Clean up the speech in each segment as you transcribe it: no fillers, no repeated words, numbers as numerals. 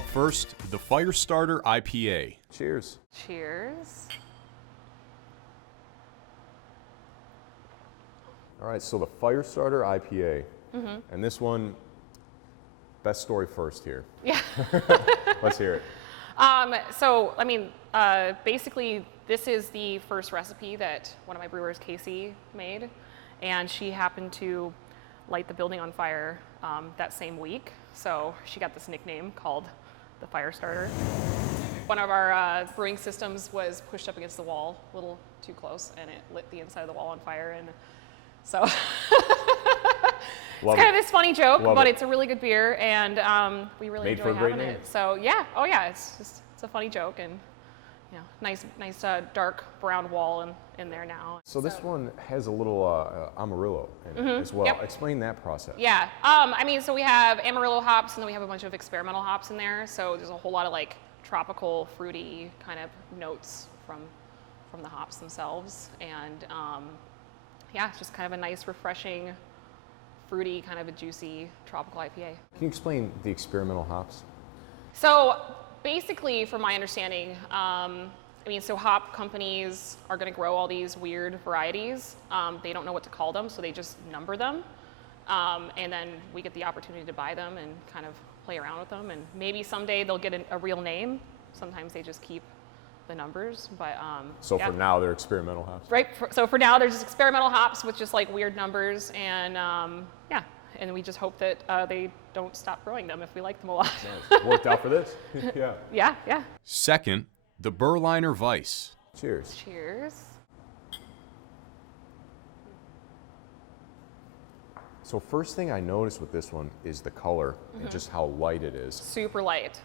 Up first, the Fire Starter IPA. Cheers. Cheers. All right, so the Fire Starter IPA. And this one, best story first here. Yeah. Let's hear it. Basically, this is the first recipe that one of my brewers, Casey, made. And she happened to light the building on fire that same week. So she got this nickname called the Fire Starter. One of our brewing systems was pushed up against the wall a little too close, and it lit the inside of the wall on fire. And so it's kind of this funny joke, but it's a really good beer, and we really enjoy having it. So yeah, it's a funny joke, and nice dark brown wall in there now. So this one has a little Amarillo in it as well. Yep. Explain that process. Yeah, so we have Amarillo hops, and then we have a bunch of experimental hops in there. So there's a whole lot of like tropical, fruity kind of notes from the hops themselves, and it's just kind of a nice, refreshing, fruity, kind of a juicy tropical IPA. Can you explain the experimental hops? So basically, from my understanding, so hop companies are going to grow all these weird varieties. They don't know what to call them, so they just number them. And then we get the opportunity to buy them and kind of play around with them. And maybe someday they'll get a real name. Sometimes they just keep the numbers, but for now they're experimental hops. Right. So for now they're just experimental hops with just like weird numbers, and and we just hope that they don't stop growing them if we like them a lot. Nice. Worked out for this. Yeah. Yeah. Second, the Berliner Weisse. Cheers. Cheers. So first thing I noticed with this one is the color and just how light it is. Super light.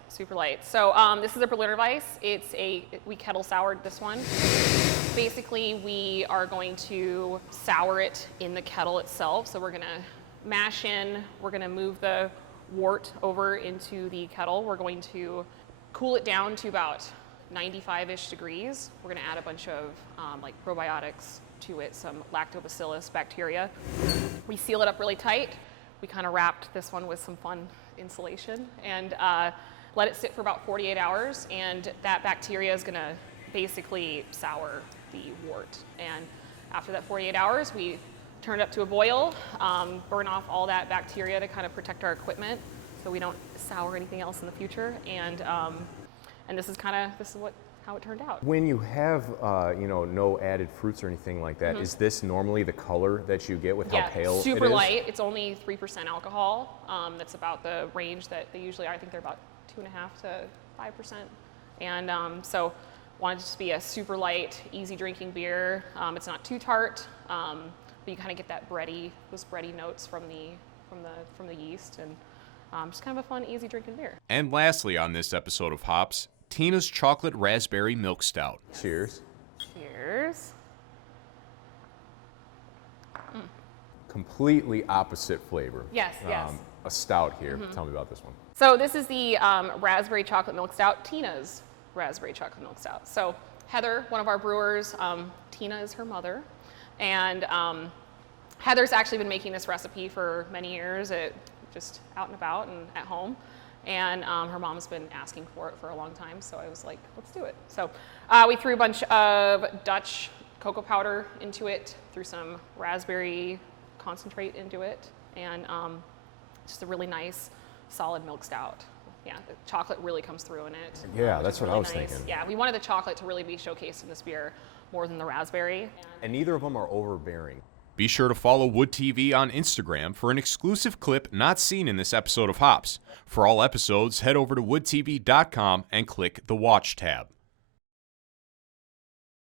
So this is a Berliner Weisse. We kettle soured this one. Basically, we are going to sour it in the kettle itself. So we're gonna mash in, we're gonna move the wort over into the kettle. We're going to cool it down to about 95-ish degrees. We're gonna add a bunch of probiotics to it, some lactobacillus bacteria. We seal it up really tight. We kind of wrapped this one with some fun insulation and let it sit for about 48 hours, and that bacteria is gonna basically sour the wort. And after that 48 hours, we turn it up to a boil, burn off all that bacteria to kind of protect our equipment so we don't sour anything else in the future. And this is how it turned out. When you have no added fruits or anything like that, is this normally the color that you get with how pale it is? Super light. It's only 3% alcohol. That's about the range that they usually are. I think they're about 2.5 to 5%. And so wanted to just be a super light, easy drinking beer. It's not too tart, but you kind of get that those bready notes from the yeast, and just kind of a fun, easy drinking beer. And lastly on this episode of Hops, Tina's Chocolate Raspberry Milk Stout. Cheers. Cheers. Completely opposite flavor. Yes. A stout here. Tell me about this one. So this is the Raspberry Chocolate Milk Stout, Tina's Raspberry Chocolate Milk Stout. So Heather, one of our brewers, Tina is her mother, and Heather's actually been making this recipe for many years, just out and about and at home. And her mom's been asking for it for a long time, so I was like, let's do it. So we threw a bunch of Dutch cocoa powder into it, threw some raspberry concentrate into it, and just a really nice, solid milk stout. Yeah, the chocolate really comes through in it. Yeah, that's what really I was nice. thinking. Yeah, we wanted the chocolate to really be showcased in this beer more than the raspberry. And neither of them are overbearing. Be sure to follow Wood TV on Instagram for an exclusive clip not seen in this episode of Hops. For all episodes, head over to woodtv.com and click the Watch tab.